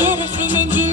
Yere fine